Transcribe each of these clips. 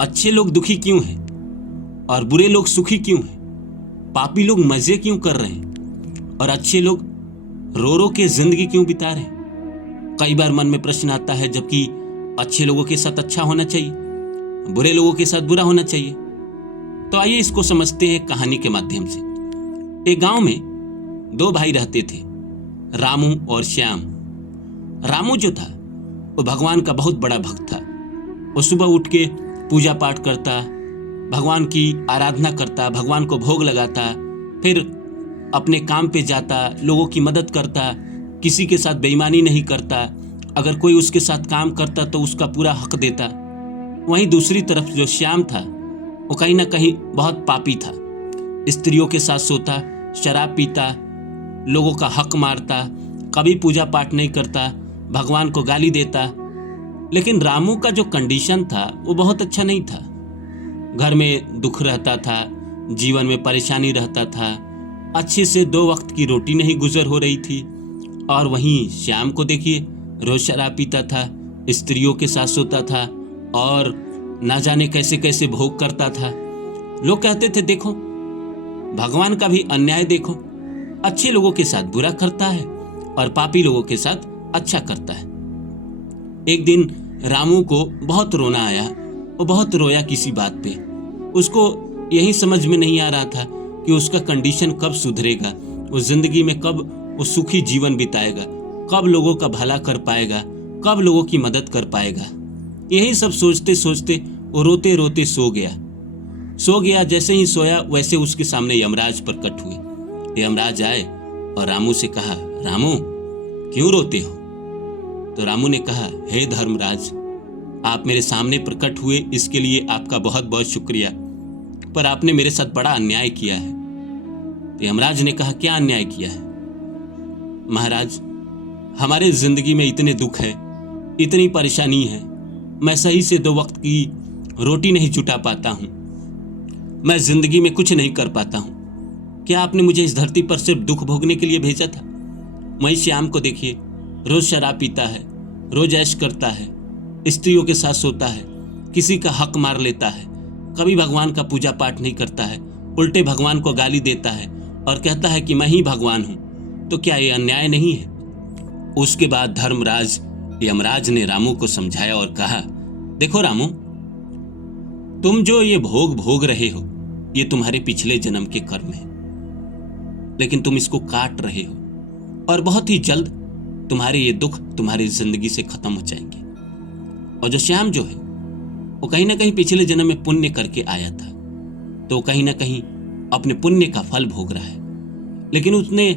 अच्छे लोग दुखी क्यों हैं और बुरे लोग सुखी क्यों हैं? पापी लोग मजे क्यों कर रहे हैं और अच्छे लोग रो रो के जिंदगी क्यों बिता रहे हैं? कई बार मन में प्रश्न आता है, जबकि अच्छे लोगों के साथ अच्छा होना चाहिए, बुरे लोगों के साथ बुरा होना चाहिए। तो आइए इसको समझते हैं कहानी के माध्यम से। एक गांव में दो भाई रहते थे, रामू और श्याम। रामू जो था वो भगवान का बहुत बड़ा भक्त था। वो सुबह उठ के पूजा पाठ करता, भगवान की आराधना करता, भगवान को भोग लगाता, फिर अपने काम पे जाता, लोगों की मदद करता, किसी के साथ बेईमानी नहीं करता। अगर कोई उसके साथ काम करता तो उसका पूरा हक देता। वहीं दूसरी तरफ जो श्याम था वो कहीं ना कहीं बहुत पापी था। स्त्रियों के साथ सोता, शराब पीता, लोगों का हक मारता, कभी पूजा पाठ नहीं करता, भगवान को गाली देता। लेकिन रामू का जो कंडीशन था वो बहुत अच्छा नहीं था। घर में दुख रहता था, जीवन में परेशानी रहता था, अच्छे से 2 वक्त की रोटी नहीं गुजर हो रही थी। और वहीं श्याम को देखिए, रोज शराब पीता था, स्त्रियों के साथ सोता था और ना जाने कैसे कैसे भोग करता था। लोग कहते थे, देखो भगवान का भी अन्याय देखो, अच्छे लोगों के साथ बुरा करता है और पापी लोगों के साथ अच्छा करता है। एक दिन रामू को बहुत रोना आया। वो बहुत रोया किसी बात पे। उसको यही समझ में नहीं आ रहा था कि उसका कंडीशन कब सुधरेगा, वो जिंदगी में कब वो सुखी जीवन बिताएगा, कब लोगों का भला कर पाएगा, कब लोगों की मदद कर पाएगा। यही सब सोचते सोचते वो रोते रोते सो गया। जैसे ही सोया वैसे उसके सामने यमराज प्रकट हुए। यमराज आए और रामू से कहा, रामू क्यों रोते हो? तो रामू ने कहा, हे धर्मराज, आप मेरे सामने प्रकट हुए इसके लिए आपका बहुत बहुत शुक्रिया, पर आपने मेरे साथ बड़ा अन्याय किया है। तो यमराज ने कहा, क्या अन्याय किया है? महाराज, हमारे जिंदगी में इतने दुख है, इतनी परेशानी है, मैं सही से 2 वक्त की रोटी नहीं जुटा पाता हूं, मैं जिंदगी में कुछ नहीं कर पाता हूं। क्या आपने मुझे इस धरती पर सिर्फ दुख भोगने के लिए भेजा था? वहीं श्याम को देखिए, रोज शराब पीता है, रोज ऐश करता है, स्त्रियों के साथ सोता है, किसी का हक मार लेता है, कभी भगवान का पूजा पाठ नहीं करता है, उल्टे भगवान को गाली देता है और कहता है कि मैं ही भगवान हूं। तो क्या ये अन्याय नहीं है? उसके बाद धर्मराज यमराज ने रामू को समझाया और कहा, देखो रामू, तुम जो ये भोग भोग रहे हो ये तुम्हारे पिछले जन्म के कर्म है, लेकिन तुम इसको काट रहे हो और बहुत ही जल्द तुम्हारे ये दुख तुम्हारी जिंदगी से खत्म हो जाएंगे। और जो श्याम जो है वो कहीं ना कहीं पिछले जन्म में पुण्य करके आया था, तो कहीं ना कहीं अपने पुण्य का फल भोग रहा है। लेकिन उसने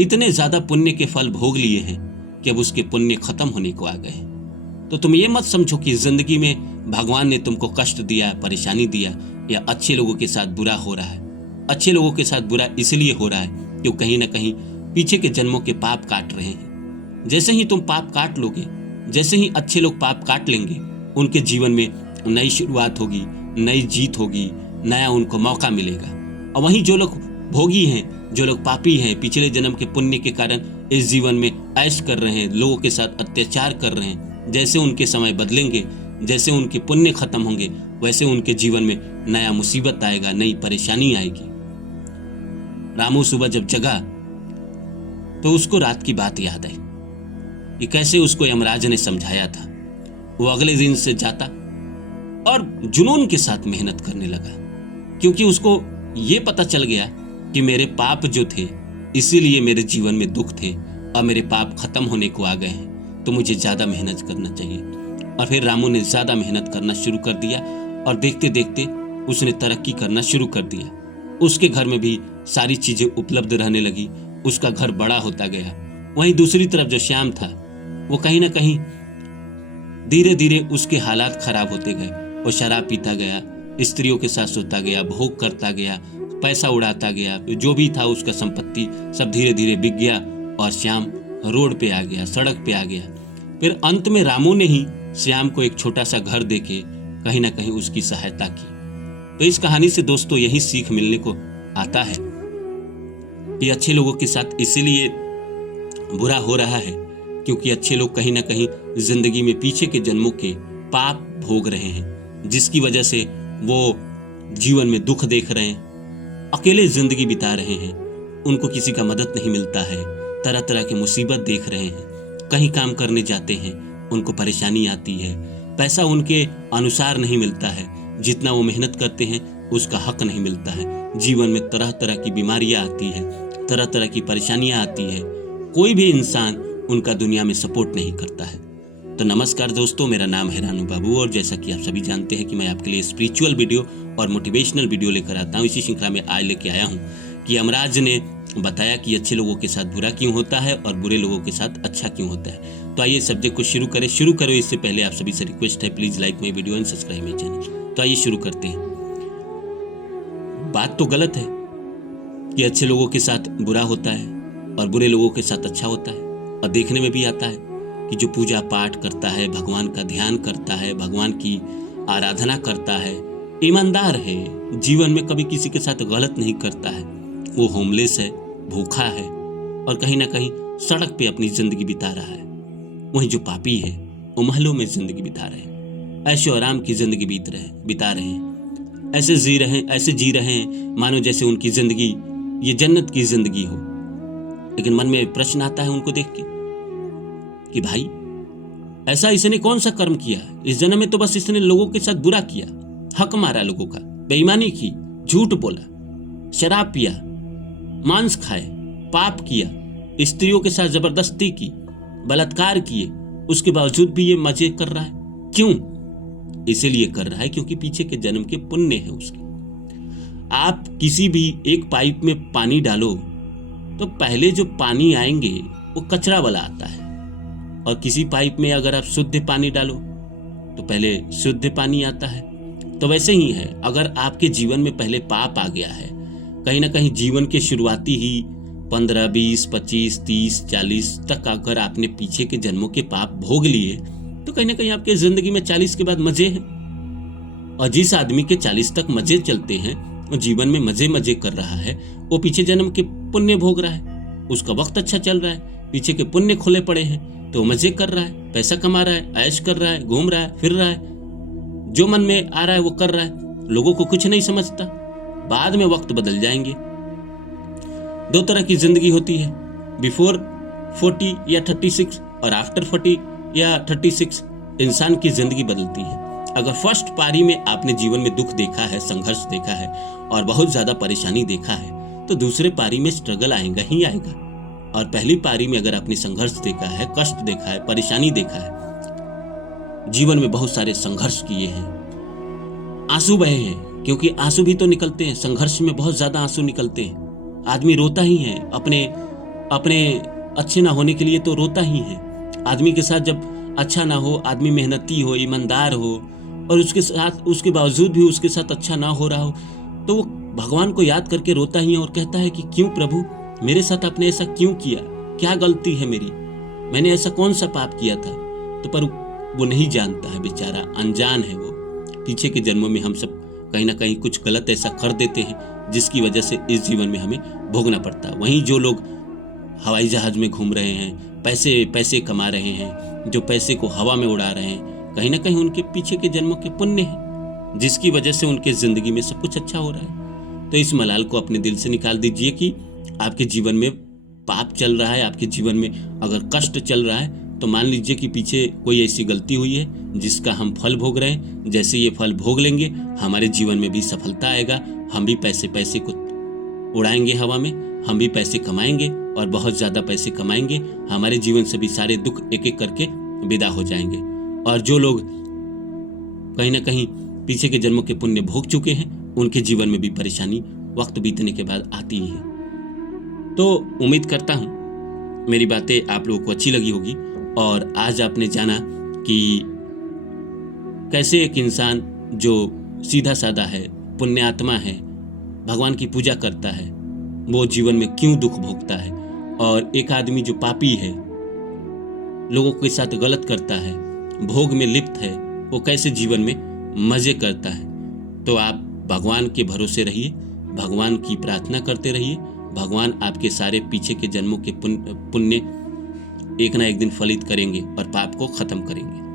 इतने ज्यादा पुण्य के फल भोग लिए हैं कि अब उसके पुण्य खत्म होने को आ गए हैं। तो तुम ये मत समझो कि जिंदगी में भगवान ने तुमको कष्ट दिया, परेशानी दिया, या अच्छे लोगों के साथ बुरा हो रहा है। अच्छे लोगों के साथ बुरा इसलिए हो रहा है क्योंकि कहीं ना कहीं पीछे के जन्मों के पाप काट रहे हैं। जैसे ही तुम पाप काट लोगे, जैसे ही अच्छे लोग पाप काट लेंगे, उनके जीवन में नई शुरुआत होगी, नई जीत होगी, नया उनको मौका मिलेगा। और वहीं जो लोग भोगी हैं, जो लोग पापी हैं, पिछले जन्म के पुण्य के कारण इस जीवन में ऐश कर रहे हैं, लोगों के साथ अत्याचार कर रहे हैं, जैसे उनके समय बदलेंगे, जैसे उनके पुण्य खत्म होंगे, वैसे उनके जीवन में नया मुसीबत आएगा, नई परेशानी आएगी। रामू सुबह जब जगा तो उसको रात की बात याद आई कि कैसे उसको यमराज ने समझाया था। वो अगले दिन से जाता और जुनून के साथ मेहनत करने लगा, क्योंकि उसको ये पता चल गया कि मेरे पाप जो थे इसीलिए मेरे जीवन में दुख थे, अब मेरे पाप खत्म होने को आ गए हैं, तो मुझे ज्यादा मेहनत करना चाहिए। और फिर रामू ने ज्यादा मेहनत करना शुरू कर दिया और देखते देखते उसने तरक्की करना शुरू कर दिया। उसके घर में भी सारी चीजें उपलब्ध रहने लगी, उसका घर बड़ा होता गया। वहीं दूसरी तरफ जो श्याम था वो कहीं ना कहीं धीरे धीरे उसके हालात खराब होते गए। वो शराब पीता गया, स्त्रियों के साथ सोता गया, भोग करता गया, पैसा उड़ाता गया, जो भी था उसका संपत्ति सब धीरे धीरे बिक गया और श्याम रोड पे आ गया, सड़क पे आ गया। फिर अंत में रामू ने ही श्याम को एक छोटा सा घर देके कहीं ना कहीं उसकी सहायता की। तो इस कहानी से दोस्तों यही सीख मिलने को आता है कि अच्छे लोगों के साथ इसीलिए बुरा हो रहा है क्योंकि अच्छे लोग कहीं ना कहीं जिंदगी में पीछे के जन्मों के पाप भोग रहे हैं, जिसकी वजह से वो जीवन में दुख देख रहे हैं, अकेले जिंदगी बिता रहे हैं, उनको किसी का मदद नहीं मिलता है, तरह तरह की मुसीबत देख रहे हैं, कहीं काम करने जाते हैं उनको परेशानी आती है, पैसा उनके अनुसार नहीं मिलता है, जितना वो मेहनत करते हैं उसका हक नहीं मिलता है, जीवन में तरह तरह की बीमारियां आती है, तरह तरह की परेशानियां आती है, कोई भी इंसान उनका दुनिया में सपोर्ट नहीं करता है। तो नमस्कार दोस्तों, मेरा नाम है रानू बाबू और जैसा कि आप सभी जानते हैं कि मैं आपके लिए स्पिरिचुअल वीडियो और मोटिवेशनल वीडियो लेकर आता हूँ। इसी श्रृंखला में आज लेके आया हूँ कि यमराज ने बताया कि अच्छे लोगों के साथ बुरा क्यों होता है और बुरे लोगों के साथ अच्छा क्यों होता है। तो आइए सब्जेक्ट को शुरू करो। इससे पहले आप सभी से रिक्वेस्ट है, please like my video and subscribe my channel. तो आइए शुरू करते हैं। बात तो गलत है कि अच्छे लोगों के साथ बुरा होता है और बुरे लोगों के साथ अच्छा होता है, और देखने में भी आता है कि जो पूजा पाठ करता है, भगवान का ध्यान करता है, भगवान की आराधना करता है, ईमानदार है, जीवन में कभी किसी के साथ गलत नहीं करता है, वो होमलेस है, भूखा है और कहीं ना कहीं सड़क पे अपनी जिंदगी बिता रहा है। वहीं जो पापी है वो महलों में जिंदगी बिता रहे हैं, ऐशो आराम की जिंदगी बिता रहे हैं, ऐसे जी रहे हैं मानो जैसे उनकी जिंदगी ये जन्नत की जिंदगी हो। लेकिन मन में प्रश्न आता है उनको देख के कि भाई ऐसा इसने कौन सा कर्म किया? इस जन्म में तो बस इसने लोगों के साथ बुरा किया, हक मारा लोगों का, बेईमानी की, झूठ बोला, शराब पिया, मांस खाए, पाप किया, स्त्रियों के साथ जबरदस्ती की, बलात्कार किए, उसके बावजूद भी ये मजे कर रहा है। क्यों? इसीलिए कर रहा है क्योंकि पीछे के जन्म के पुण्य है उसके। आप किसी भी एक पाइप में पानी डालो तो पहले जो पानी आएंगे वो कचरा वाला आता है, और किसी पाइप में अगर आप शुद्ध पानी डालो तो पहले शुद्ध पानी आता है। तो वैसे ही है, अगर आपके जीवन में पहले पाप आ गया है, कहीं ना कहीं जीवन के शुरुआती ही 15, 20, 25, 30, 40 तक अगर आपने पीछे के जन्मों के पाप भोग लिए तो कहीं ना कहीं आपके जिंदगी में 40 के बाद मजे हैं। और जिस आदमी के 40 तक मजे चलते हैं, वो जीवन में मजे कर रहा है, वो पीछे जन्म के पुण्य भोग रहा है, उसका वक्त अच्छा चल रहा है, पीछे के पुण्य खुले पड़े हैं तो मजे कर रहा है, पैसा कमा रहा है, ऐश कर रहा है, घूम रहा है, फिर रहा है, जो मन में आ रहा है वो कर रहा है, लोगों को कुछ नहीं समझता। बाद में वक्त बदल जाएंगे। दो तरह की जिंदगी होती है, बिफोर 40 या 36 और आफ्टर 40 या 36 इंसान की जिंदगी बदलती है। अगर फर्स्ट पारी में आपने जीवन में दुख देखा है, संघर्ष देखा है और बहुत ज्यादा परेशानी देखा है, तो दूसरे पारी में स्ट्रगल आएगा ही आएगा। और पहली पारी में अगर आपने संघर्ष देखा है, कष्ट देखा है, परेशानी देखा है, जीवन में बहुत सारे संघर्ष किए हैं, आंसू बहे हैं, क्योंकि आंसू भी तो निकलते हैं, संघर्ष में बहुत ज्यादा आंसू निकलते हैं, आदमी रोता ही है, अपने अच्छे ना होने के लिए तो रोता ही है। आदमी के साथ जब अच्छा ना हो, आदमी मेहनती हो, ईमानदार हो और उसके बावजूद भी उसके साथ अच्छा ना हो रहा हो, तो वो भगवान को याद करके रोता ही है और कहता है कि क्यों प्रभु, मेरे साथ आपने ऐसा क्यों किया? क्या गलती है मेरी? मैंने ऐसा कौन सा पाप किया था? तो पर वो नहीं जानता है, बेचारा अनजान है वो। पीछे के जन्मों में हम सब कहीं ना कहीं कुछ गलत ऐसा कर देते हैं जिसकी वजह से इस जीवन में हमें भोगना पड़ता है। वहीं जो लोग हवाई जहाज में घूम रहे हैं, पैसे कमा रहे हैं, जो पैसे को हवा में उड़ा रहे हैं, कहीं ना कहीं उनके पीछे के जन्मों के पुण्य हैं, जिसकी वजह से उनके जिंदगी में सब कुछ अच्छा हो रहा है। तो इस मलाल को अपने दिल से निकाल दीजिए कि आपके जीवन में पाप चल रहा है, आपके जीवन में अगर कष्ट चल रहा है तो मान लीजिए कि पीछे कोई ऐसी गलती हुई है जिसका हम फल भोग रहे हैं। जैसे ये फल भोग लेंगे हमारे जीवन में भी सफलता आएगा, हम भी पैसे को उड़ाएंगे हवा में, हम भी पैसे कमाएंगे और बहुत ज्यादा पैसे कमाएंगे, हमारे जीवन से भी सारे दुख एक एक करके विदा हो जाएंगे। और जो लोग कहीं ना कहीं पीछे के जन्मों के पुण्य भोग चुके हैं, उनके जीवन में भी परेशानी वक्त बीतने के बाद आती ही है। तो उम्मीद करता हूं मेरी बातें आप लोगों को अच्छी लगी होगी और आज आपने जाना कि कैसे एक इंसान जो सीधा साधा है, पुण्यात्मा है, भगवान की पूजा करता है, वो जीवन में क्यों दुख भोगता है, और एक आदमी जो पापी है, लोगों के साथ गलत करता है, भोग में लिप्त है, वो कैसे जीवन में मजे करता है। तो आप भगवान के भरोसे रहिए, भगवान की प्रार्थना करते रहिए, भगवान आपके सारे पीछे के जन्मों के पुण्य एक ना एक दिन फलित करेंगे और पाप को खत्म करेंगे।